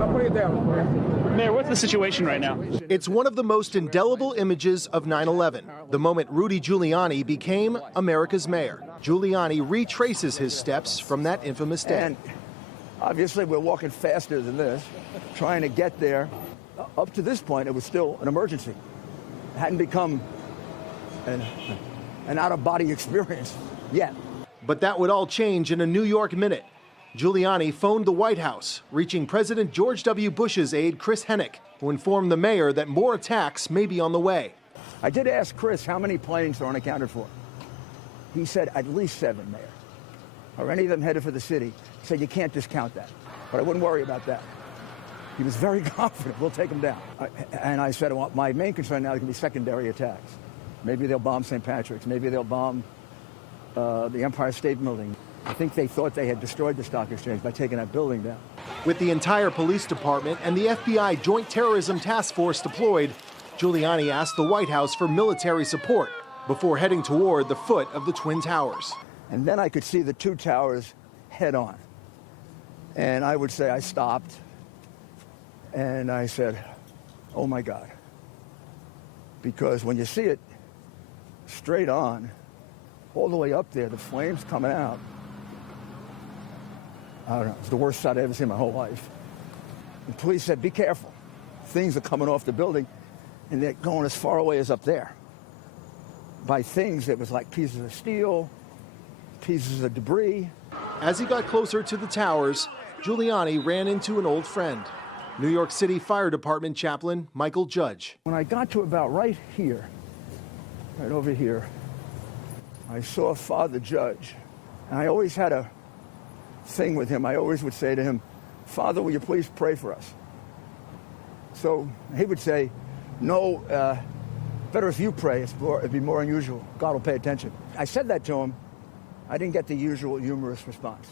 I'll put it down. Mayor, what's the situation right now? It's one of the most indelible images of 9/11, the moment Rudy Giuliani became America's mayor. Giuliani retraces his steps from that infamous day. And obviously, we're walking faster than this, trying to get there. Up to this point, it was still an emergency. It hadn't become an out-of-body experience yet. But that would all change in a New York minute. Giuliani phoned the White House, reaching President George W. Bush's aide, Chris Hennick, who informed the mayor that more attacks may be on the way. I did ask Chris how many planes are unaccounted for. He said at least 7, Mayor. Are any of them headed for the city? He said you can't discount that, but I wouldn't worry about that. He was very confident. We'll take them down. And I said, well, my main concern now is going to be secondary attacks. Maybe they'll bomb St. Patrick's. Maybe they'll bomb the Empire State Building. I think they thought they had destroyed the stock exchange by taking that building down. With the entire police department and the FBI Joint Terrorism Task Force deployed, Giuliani asked the White House for military support before heading toward the foot of the Twin Towers. And then I could see the 2 towers head on. And I would say I stopped. And I said, oh, my God. Because when you see it straight on, all the way up there, the flames coming out, I don't know, it's the worst sight I've ever seen in my whole life. The police said, be careful. Things are coming off the building, and they're going as far away as up there. By things that was like pieces of steel, pieces of debris. As he got closer to the towers, Giuliani ran into an old friend, New York City Fire Department chaplain Michael Judge. When I got to about right here, right over here, I saw Father Judge, and I always had a thing with him. I always would say to him, Father, will you please pray for us? So he would say, no, better if you pray. It'd be more unusual. God will pay attention. I said that to him. I didn't get the usual humorous response.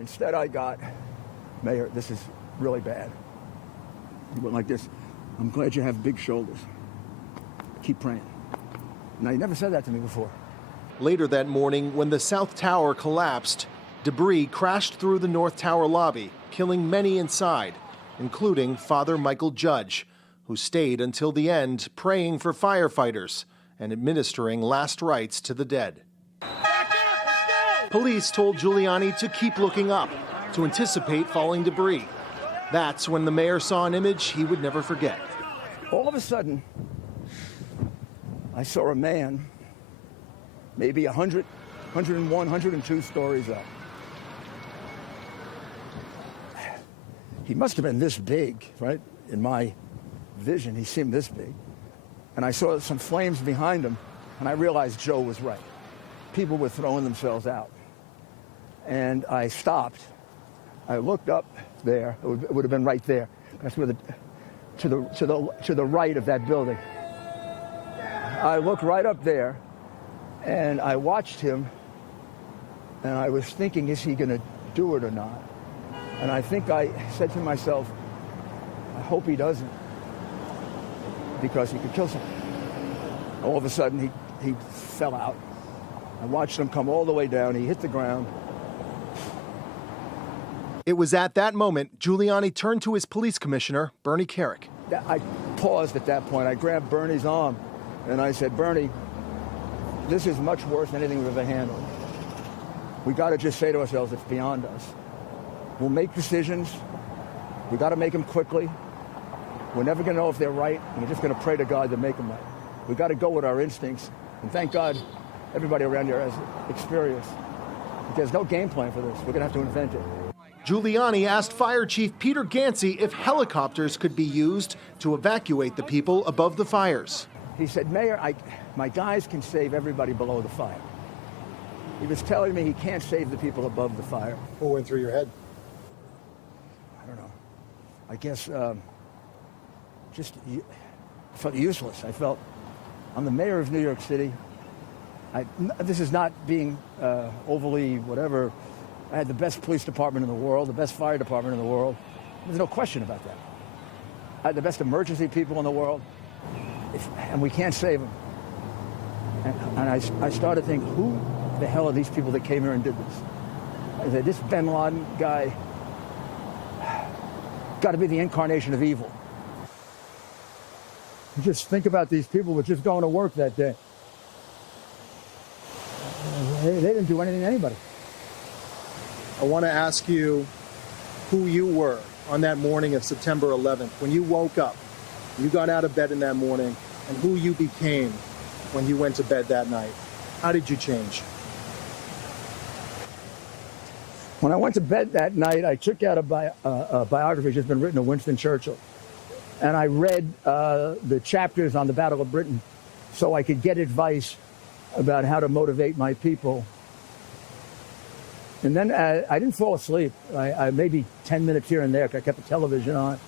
Instead, I got, Mayor, this is really bad. He went like this, I'm glad you have big shoulders. Keep praying. Now, he never said that to me before. Later that morning, when the South Tower collapsed, debris crashed through the North Tower lobby, killing many inside, including Father Michael Judge, who stayed until the end praying for firefighters and administering last rites to the dead. Police told Giuliani to keep looking up, to anticipate falling debris. That's when the mayor saw an image he would never forget. All of a sudden, I saw a man, maybe 100, 101, 102 stories up. He must have been this big, right? In my vision, he seemed this big. And I saw some flames behind him, and I realized Joe was right. People were throwing themselves out. And I stopped. I looked up there. It would have been right there. That's where to the right of that building. I looked right up there, and I watched him, and I was thinking, is he going to do it or not? And I think I said to myself, I hope he doesn't, because he could kill someone. All of a sudden, he fell out. I watched him come all the way down. He hit the ground. It was at that moment Giuliani turned to his police commissioner, Bernie Kerik. I paused at that point. I grabbed Bernie's arm, and I said, Bernie, this is much worse than anything we've ever handled. We got to just say to ourselves, it's beyond us. We'll make decisions. We got to make them quickly. We're never going to know if they're right, and we're just going to pray to God to make them right. We got to go with our instincts, and thank God everybody around here has experience. There's no game plan for this. We're going to have to invent it. Giuliani asked Fire Chief Peter Gansey if helicopters could be used to evacuate the people above the fires. He said, Mayor, my guys can save everybody below the fire. He was telling me he can't save the people above the fire. What went through your head? I don't know. I guess just I felt useless. I felt I'm the mayor of New York City. This is not being overly whatever. I had the best police department in the world, the best fire department in the world. There's no question about that. I had the best emergency people in the world, and we can't save them. And I started thinking, who the hell are these people that came here and did this? I said, this bin Laden guy, got to be the incarnation of evil. You just think about these people who were just going to work that day. They didn't do anything to anybody. I want to ask you who you were on that morning of September 11th, when you woke up, you got out of bed in that morning, and who you became when you went to bed that night. How did you change? When I went to bed that night, I took out a biography that's just been written of Winston Churchill. And I read the chapters on the Battle of Britain so I could get advice about how to motivate my people. And then I didn't fall asleep. I maybe 10 minutes here and there, because I kept the television on.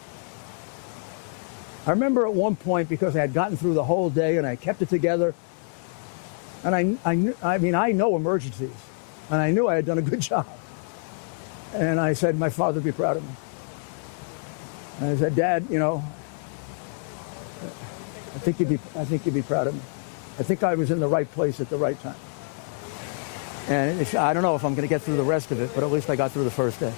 I remember at one point, because I had gotten through the whole day and I kept it together, and I know emergencies, and I knew I had done a good job. And I said, my father would be proud of me. And I said, Dad, you know, I think you'd be proud of me. I think I was in the right place at the right time. And I don't know if I'm going to get through the rest of it, but at least I got through the first day.